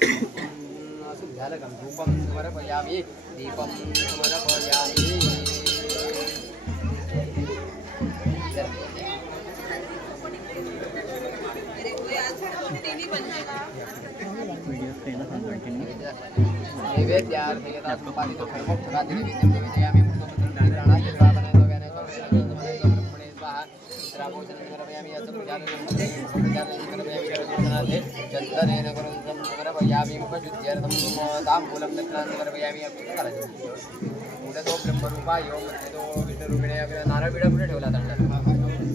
झालं का धूपम समर्पयामि दीपम समर्पयामि नैवेद्यार्थयदा पालितो खर्मोक्षरादिने विद्यामि प्राणाय प्राणाय ब्रह्मणे स्वाहा द्रावोचनं समर्पयामि चन्दनेन समर्पयामि मुखशुद्ध्यर्थं ताम्बूलं दक्षिणां समर्पयामि मूलतो ब्रह्मरूपाय मध्यतो विष्णुरूपिणे नारळबिडा कुठे ठेवला दंडात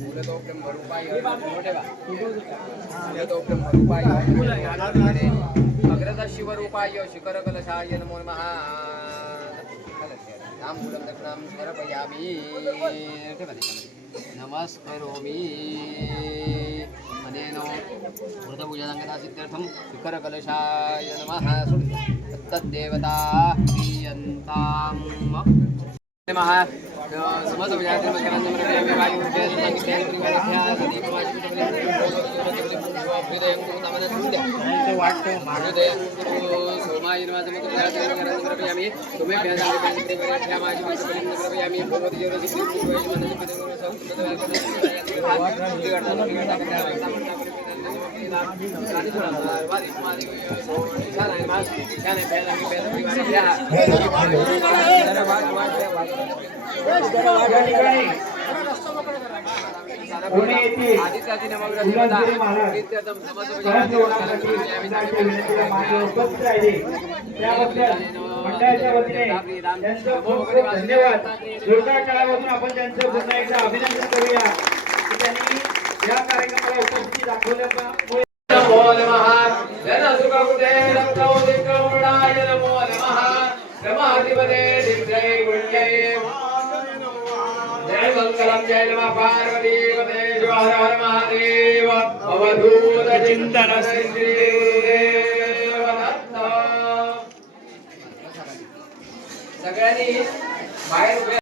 मूलतो ब्रह्मरूपाय मूलतो ब्रह्मरूपाय अग्रतः शिवरूपाय शिखरकलशाय नमो नमः ताम्बूलं दक्षिणां समर्पयामि नमस्करोमि अनेन व्रतपूजासंगतासिद्ध्यर्थं शिखरकलशाय नमः तद्देवता प्रीयन्ताम् नमः मंडळाच्या वतीने त्यांचं खूप खूप धन्यवाद. दुर्गा काळामधून आपण त्यांचं पुन्हा एकदा अभिनंदन करूया की त्यांनी या कार्यक्रमाला उपस्थिती दाखवल्यामुळे. नमो नमः जनसुखकृते रक्तौदिकमणाय नमो नमः ब्रह्माधिपते दिव्यै गुण्यै जय मंगलम जय नमः पार्वती पते शिव हर हर महादेव अवधूत चिंतन श्री गुरुदेव दत्त. सगळ्यांनी बाहेर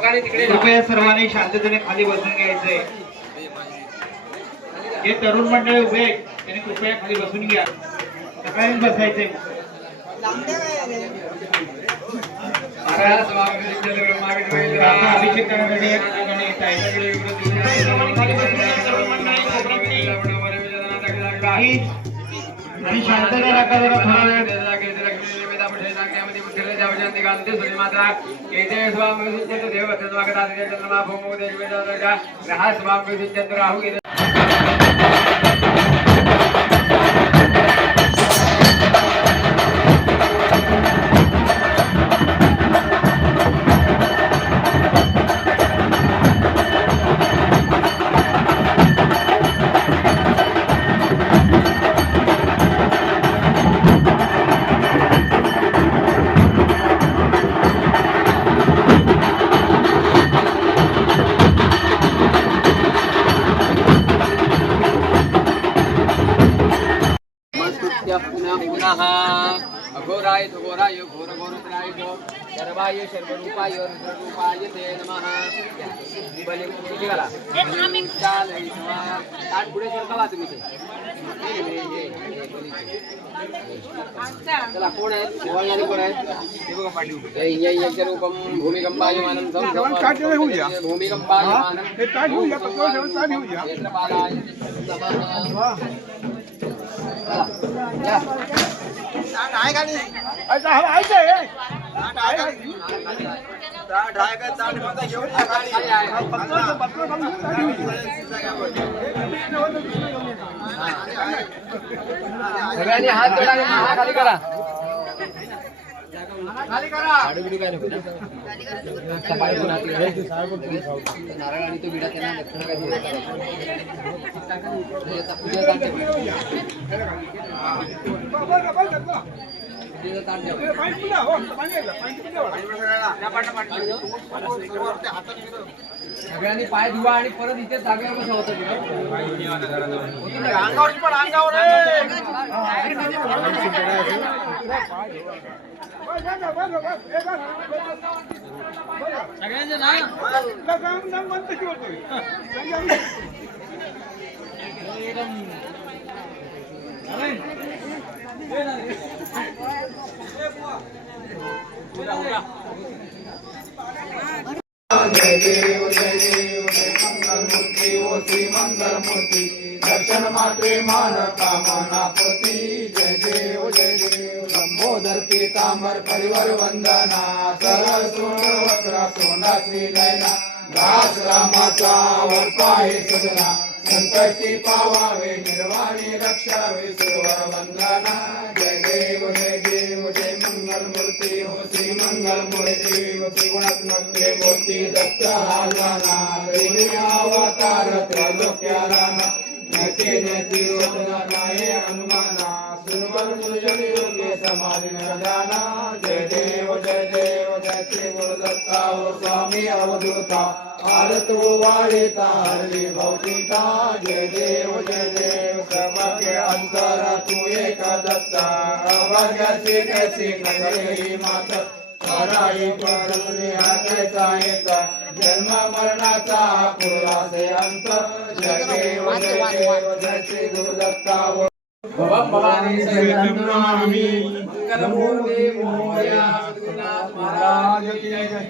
श्लोकाने तिकडे जा. कृपया सर्वांनी शांततेने खाली बसून घ्यायचंय. जे तरुण मंडळी उभे आहेत, त्यांनी कृपया खाली बसून घ्या. सगळ्यांनीच बसायचंय. आता अभिषेक करण्यासाठी एक ठिकाणी येत आहे. सर्वांनी खाली बसून घ्या. तरुण मंडळी आणि शांतता राखा जरा थोडा वेळ. पुनः अघोराय घोराय घोर घोरत्राय सर्वाय सर्वरूपाय रुद्ररूपाय ते नमः. बले किती करा ताट पुढे सरकवा तुम्ही ते. चला कोण आहे शिवाळ्याने कोण आहे ते बघा पाठी उभे. यज्ञ रूपम भूमिकंपायमानं भूमिकंपायमानं क्षेत्रपालाय नमः. सगळ्यांनी हात जोडा. खाली करा. नारळ आणि तो विडा त्यांना दक्षिणा काय सगळ्यांनी पाय धुवा आणि परत इथे जागेवर कसं होतं सगळ्यांचे ना जय देव जय देव जय मंगलमूर्ती ओ श्री मंगलमूर्ती दर्शन मात्रे मान कामना पूर्ती. जय देव लंबोदर पीतांबर परिवर वंदना सरळ सोंड वक्र सोंडा श्री नयना दास रामाचा वर्पाहे सदना संकष्टी पावावे निर्वाणी रक्षावे सुरवर वंदना. जय देव जय मंगलमूर्ती हो श्री मंगलमूर्ती त्रिगुणात्मके मूर्ती दत्त हालवाना देवी अवतार त्रैलोक्याराना नके नेती नाये हनुमाना सुरवर सुरजन योगे समाधि नरदाना. जय देव जय श्री गुरुदत्ता ओ स्वामी अवधूता आरत वाळीता हरली भौतिता. जय देव सर्वज्ञ अंतर तू एक दत्ता अभाग्याची कैसी नगरी मात साराई परमने आकायचा एक जन्म मरणाचा पुरासे अंत. जय देव जय श्री गुरुदत्ता भवानी नमामि मंगलमूर्ति मोरया सद्गुरुनाथ महाराज की जय.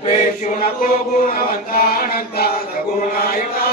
उपेक्षु नको गुणवंता अनंता गुणायका